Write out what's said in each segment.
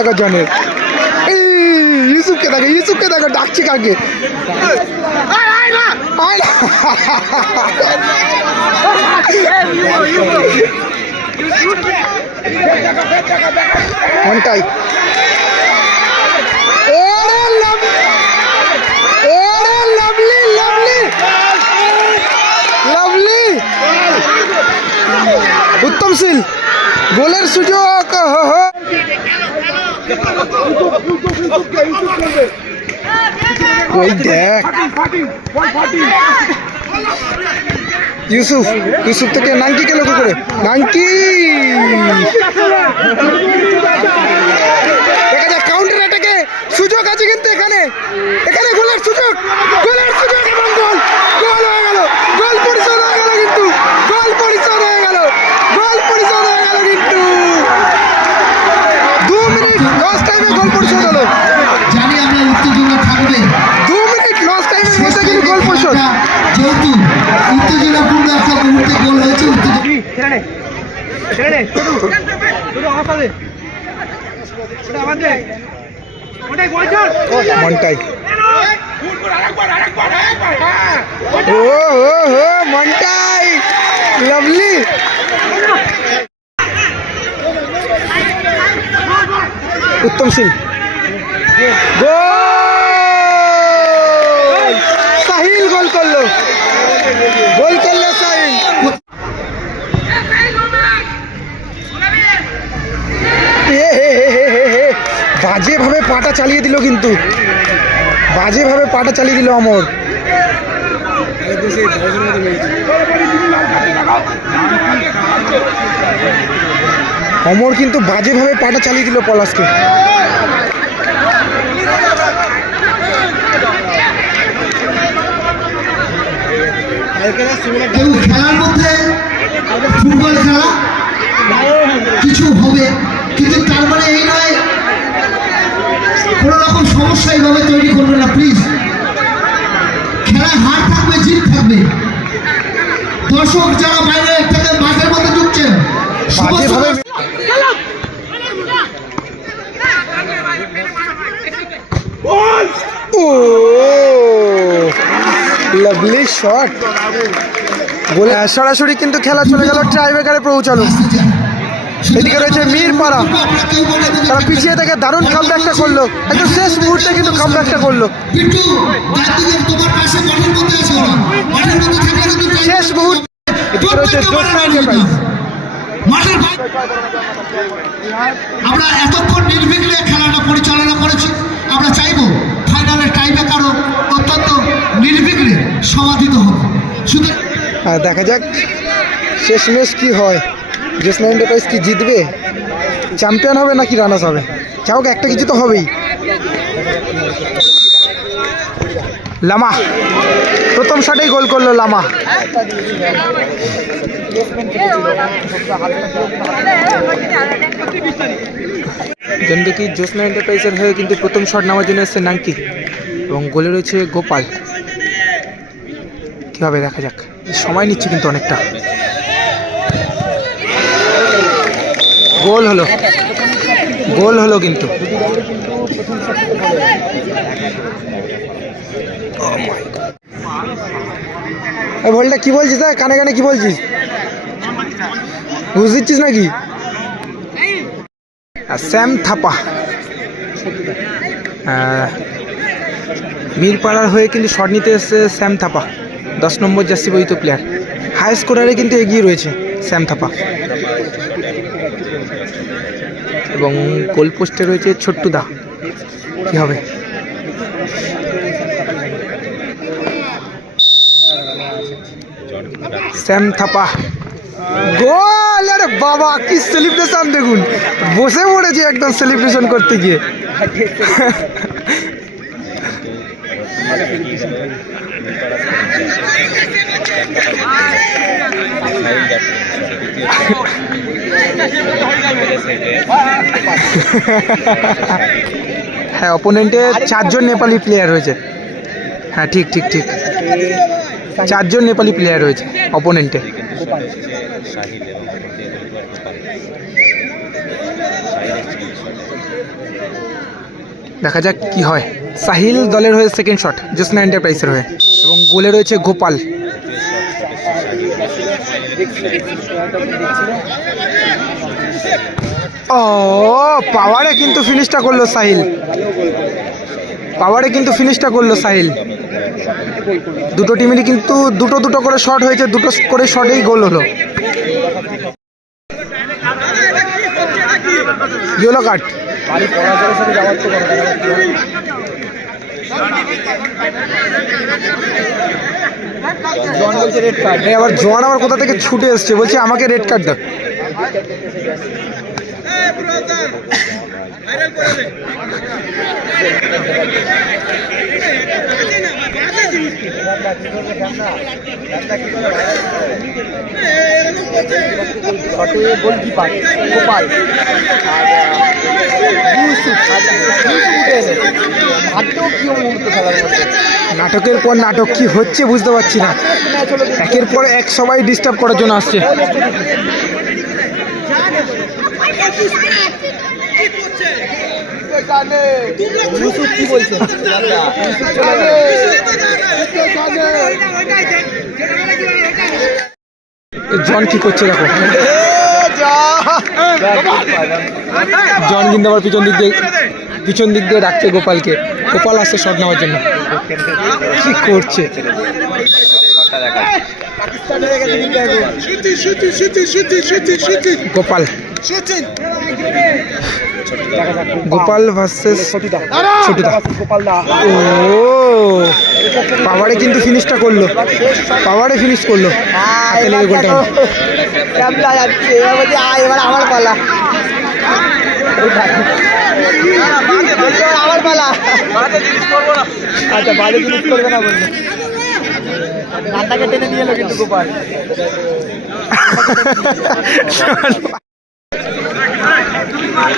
দেখো জনের এই ইউসুফকে দেখো ইউসুফকে দেখো ডাকছে কাকে? আয় না। মনটাই। ওরে লাভ ওই দেখ। ইউসুফ ইউসুফ থেকে নাঙ্কিকে লক্ষ্য করে? নাঙ্কি! দেখা যাক কাউন্টার অ্যাটাকে সুযোগ আছে কিন্তু এখানে। এখানে গোলের সুযোগ গোলের সুযোগ এবং গোল গোল হয়ে গেল গোল পরিশোধ হয়ে গেল কিন্তু গোল পরিশোধ হয়ে গেল গোল পরিশোধ হয়ে গেল কিন্তু দু মিনিট লস টাইমে গোল পরিশোধ হলো জানি আমরা উত্তেজনা থাকবে দু মিনিট লস টাইমের মধ্যে কিন্তু গোল পরিশোধ যেহেতু উত্তেজনাপূর্ণ একটা মুহূর্তে গোল হয়েছে উত্তেজনা মনটাই ও হো হো মনটাই lovely Uttam Singh goal Sahil goal করল গোল করল সাহিল এ হে হে হে হে হে। বাজেভাবে পাটা চালিয়ে দিল কিন্তু। বাজেভাবে পাটা চালিয়ে দিল অমর। অমর কিন্তু বাজেভাবে পাটা চালিয়ে দিল পলাশকে। খেলার মধ্যে ফুটবল খেলা কিছু হবে কিন্তু তার মানে এই নয় কোনো রকম সমস্যা এইভাবে তৈরি করবে না প্লিজ খেলায় হার থাকবে জিত থাকবে। দর্শক যারা বাইরে থেকে মাঠের মধ্যে ঢুকছেন। ও লাভলি শট গোলে সরাসরি কিন্তু খেলা চলে গেল ট্রাইবেকারে পৌঁছালো। এদিকে রয়েছে মীরপাড়া। তারা পিছিয়ে থেকে দারুণ কামব্যাকটা করল। একদম শেষ মুহূর্তে কিন্তু কামব্যাকটা করল। শেষ মুহূর্তে এদিকে রয়েছে আমরা এতক্ষণ নির্বিঘ্নে খেলাটা পরিচালনা করেছি। আমরা চাইব ফাইনালে টাইব্রেকারও অত্যন্ত নির্বিঘ্নে সমাধিত হবে আর দেখা যাক শেষ ম্যাচ কি হয়। জ্যোৎস্না এন্টারপ্রাইজ কি জিতবে? চ্যাম্পিয়ন হবে নাকি রানার্স হবে? যা হোক, একটা কিছু তো হবেই। লামা। প্রথম শটেই গোল করল লামা। যেমন কি জ্যোৎস্না এন্টারপ্রাইজের হয়ে কিন্তু প্রথম শট নেওয়ার জন্য এসছে নাঙ্কি এবং গোলে রয়েছে গোপাল। কী হবে দেখা যাক? সময় নিচ্ছে কিন্তু অনেকটা। গোল হলো। গোল হলো কিন্তু। বলটা কি বলছিস হ্যাঁ কানে কানে কি বলছিস? বুঝ দিচ্ছিস নাকি শ্যাম থাপা। মিরপাড়ার হয়ে কিন্তু শট নিতে এসছে শ্যাম থাপা। দশ নম্বর জার্সি বহিত প্লেয়ার হাই স্কোরারে কিন্তু এগিয়ে রয়েছে শ্যাম থাপা। এবং গোল পোস্টে রয়েছে ছোট্টু দা কি হবে? শ্যাম থাপা। গোল! আরে বাবা, কি সেলিব্রেশন দেখুন। বসে পড়েছে একদম সেলিব্রেশন করতে গিয়ে। হ্যাঁ অপোনেন্টে চারজন নেপালি প্লেয়ার রয়েছে। হ্যাঁ ঠিক ঠিক ঠিক। চারজন নেপালি প্লেয়ার রয়েছে অপোনেন্টে দেখা যাক কি হয়। সাহিল দলের হয়ে সেকেন্ড শট জ্যোৎস্না এন্টারপ্রাইজের হয়ে। এবং গোলে রয়েছে গোপাল। ও পাওয়ারে কিন্তু ফিনিশটা করল সাহিল। পাওয়ারে কিন্তু ফিনিশটা করল সাহিল। দুটো টিমেরই কিন্তু দুটো দুটো করে শট হয়েছে, দুটো করে শটেই গোল হলো। ইয়েলো কার্ড আবার জোয়ান আবার কোথা থেকে ছুটে এসছে? বলছে, আমাকে রেড কার্ড দাও। নাটকের পর নাটক কি হচ্ছে বুঝতে পারছি না। একের পর এক সবাই ডিস্টার্ব করার জন্য আসছে। জন কি করছে দেখো? জন কিন্তু আবার পিছন দিক দিয়ে পিছন দিক দিয়ে ডাকছে গোপালকে। গোপাল আসছে শট নেওয়ার জন্য। কি করছে? গোপাল। গোপাল ভার্সেস ছোটুদা ও পাওয়ারে কিন্তু ফিনিশটা করল। পাওয়ারে ফিনিশ করল। লেগে গোলটা এবার আমার পালা। আমার পালা। আচ্ছা বাড়ি জিনিস করবে না বলল। রান্নাকে টেনে নিয়ে এলো কিন্তু গোপাল।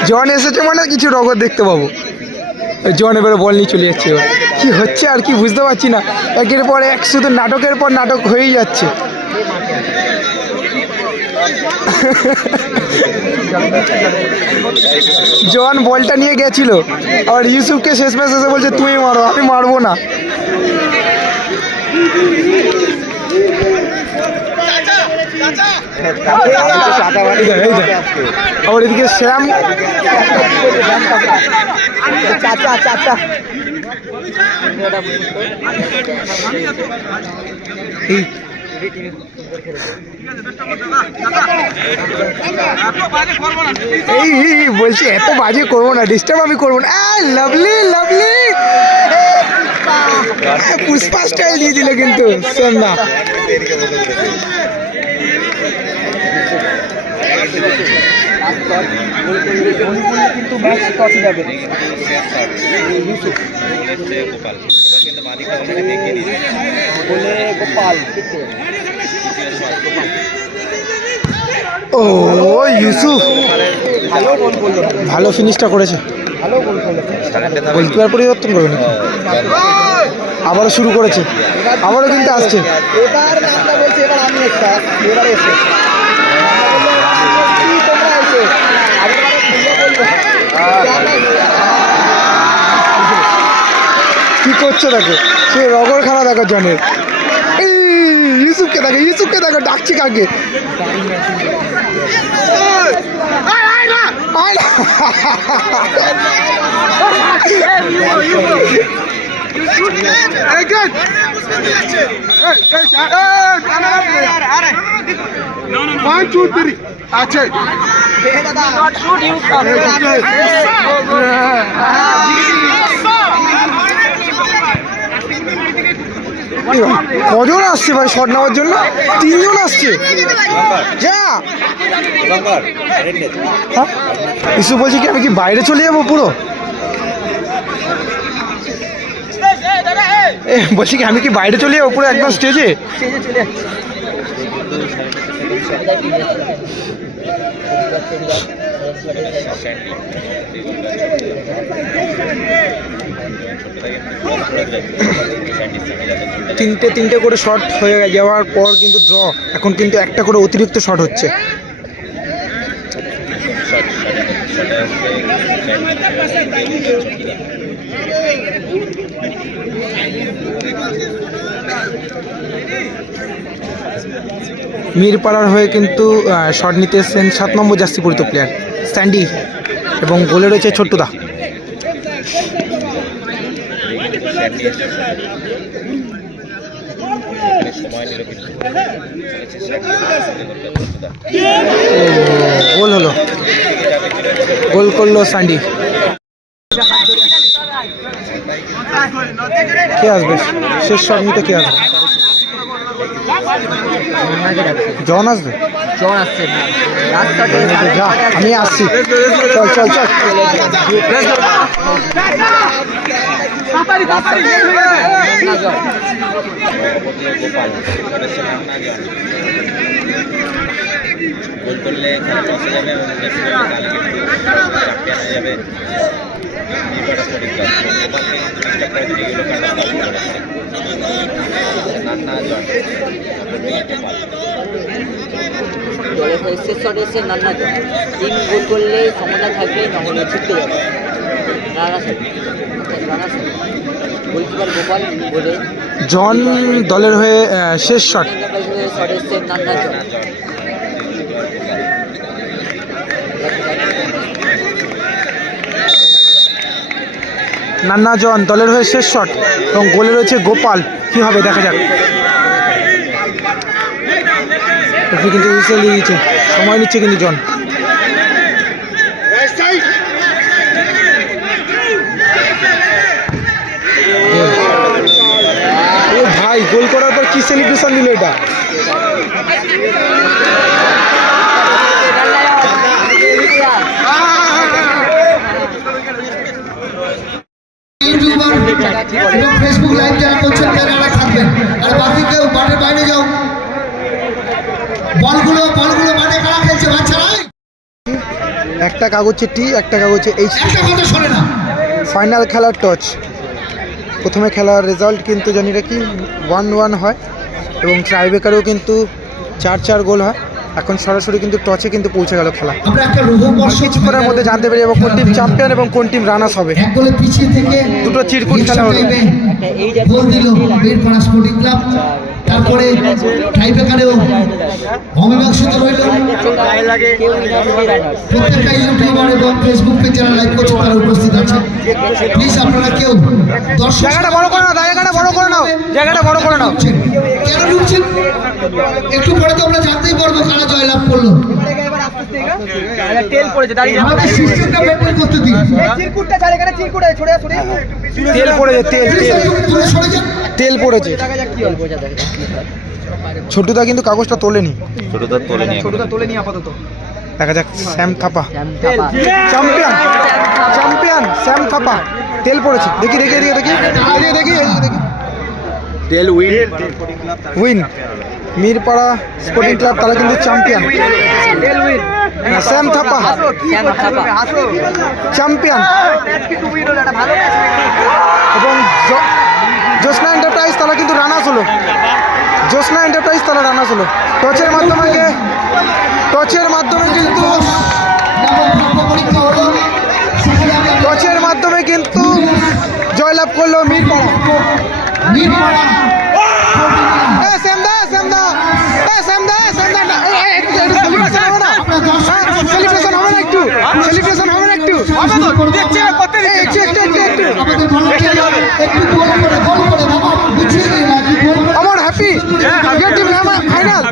জন এসেছে মানে কিছু রগত দেখতে পাবো জন এবারে বল নিয়ে চলে যাচ্ছে এবার। কি হচ্ছে আর কি বুঝতে পারছি না একের পর এক শুধু নাটকের পর নাটক হয়েই যাচ্ছে জন বলটা নিয়ে গেছিল আবার ইউসুফকে শেষ ম্যাচ এসে বলছে তুমি মারো, আমি মারবো না। আবার এদিকে শ্যাম। চাচা চাচা এই, বলছি, এত বাজে করব না ডিস্টার্ব আমি করব না। লাভলি লাভলি পুষ্পা স্টাইল দিয়ে দিল কিন্তু সেম না। ও, ইউসুফ। ভালো ফিনিশটা করেছে। ভালো গোলকিপার পরিবর্তন করবে নাকি? আবারও শুরু করেছে। আবারও কিন্তু আসছে। এবার এবার আমি এবার কি তোমরা এসে আগের বারে খুলে বলব কি করছে দেখো সে রগর খানা দেখো জনের এই ইউসুফকে দেখো ইউসুফকে দেখো ডাকছে কাকে না। One, two, three. কজন আসছে ভাই শট নেওয়ার জন্য? তিনজন আসছে? যা! হ্যাঁ? ইসু বলছে কি আমি কি বাইরে চলে যাব পুরো? বলছি কি আমি কি বাইরে চলে যাব পুরো একদম স্টেজে তিনটে তিনটে করে শট হয়ে যাওয়ার পর কিন্তু ড্র এখন কিন্তু একটা করে অতিরিক্ত শট হচ্ছে। মিরপাড়ার হয়ে কিন্তু শট নিতে এসেছেন সাত নম্বর জার্সি পরিত প্লেয়ার স্ট্যান্ডি এবং গোলে রয়েছে ছোট্টুদা। গোল হলো। গোল করল স্যান্ডি কে আসবে? শেষ শট নিতে কে আসবে? জন আসবে? জন আসছে। আমি আসছি। চল চল চল। গোল করলে যাবে এবং চ্যাম্পিয়ন হয়ে শেষ শট এসছে নান্না তিন গোল করলে সমতা থাকবে নহলে ছুটতে যাবে গোলকিপার গোপাল বলে জন দলের হয়ে শেষ শট। শট এসছে নান্না নান্না জন দলের হয়ে শেষ শট এবং গোলে রয়েছে গোপাল। কি হবে দেখা যাক। কিন্তু সময় নিচ্ছে কিন্তু জন। ভাই, গোল করার পর কি সেলিব্রেশন দিল এটা ইউটিউবার এবং ফেসবুক লাইভ যারা করছেন তারা থাকবেন। আর বাকি কেউ মাঠের বাইরে যাও। বলগুলো বলগুলো মাঠে কারা খেলছে বাচ্চারা? একটা কাগজে টি একটা কাগজে এইচ একটা কথা শোনে না। ফাইনাল খেলার টচ প্রথমে খেলার রেজাল্ট কিন্তু জানি না কি ওয়ান ওয়ান হয় এবং ট্রাইবেকারেও কিন্তু চার চার গোল হয়। এখন সরাসরি কিন্তু টচে কিন্তু পৌঁছে গেল খেলা। আমরা একটা রোহবর্ষ কিছুক্ষণের মধ্যে জানতে পেরে এবং কোন টিম চ্যাম্পিয়ন এবং কোন টিম রানার্স হবে। এক গোলে পিছিয়ে থেকে দুটো চিরকুট খেলা হলো। ক্লাব তারপরে টাইব্রেকারেও অমীমাংসিত রইল। প্রত্যেকটা ইউটিউবার এবং ফেসবুক পেজে যারা লাইভ করছে তারা উপস্থিত আছে। প্লিজ আপনারা কেউ দর্শক জায়গাটা বড় করে নাও জায়গাটা বড় করে নাও জায়গাটা বড় করে নাও। কেন ঢুকছেন? একটু পরে তো আমরা জানতেই পারব কারা জয়লাভ করল তেল পড়েছে দাঁড়িয়ে আমাদের সিস্টেমটা মেনটেন করতে দিন চিরকুটটা ছাড় এখানে চিরকুট আছে ছড়ে ছড়ে তেল পড়েছে তেল তেল। তেল পড়েছে। ছোটুদা কিন্তু কাগজটা তোলেনি। ছোটদা তোলে নিয়ে ছোটুদা তোলেনি আপাতত। দেখা যাক Sam Thapa. Shyam Thapa. Champion champion Sam Thapa. তেল পড়েছে। দেখি দেখি দেখি দেখি। এদিকে দেখি তেল win. Win. Mirpara sporting club তারা কিন্তু চ্যাম্পিয়ন। স্যাম থাপা শ্যাম থাপা চ্যাম্পিয়ন এবং জ- জ্যোৎস্না এন্টারপ্রাইজ তারা কিন্তু রানার্স হলো জ্যোৎস্না এন্টারপ্রাইজ তারা রানার্স হলো টচের মাধ্যমে কে- টচের মাধ্যমে কিন্তু টচের মাধ্যমে কিন্তু জয়লাভ করল মিরপাড়া নির্মাণা আমার হ্যাপি ফাইনাল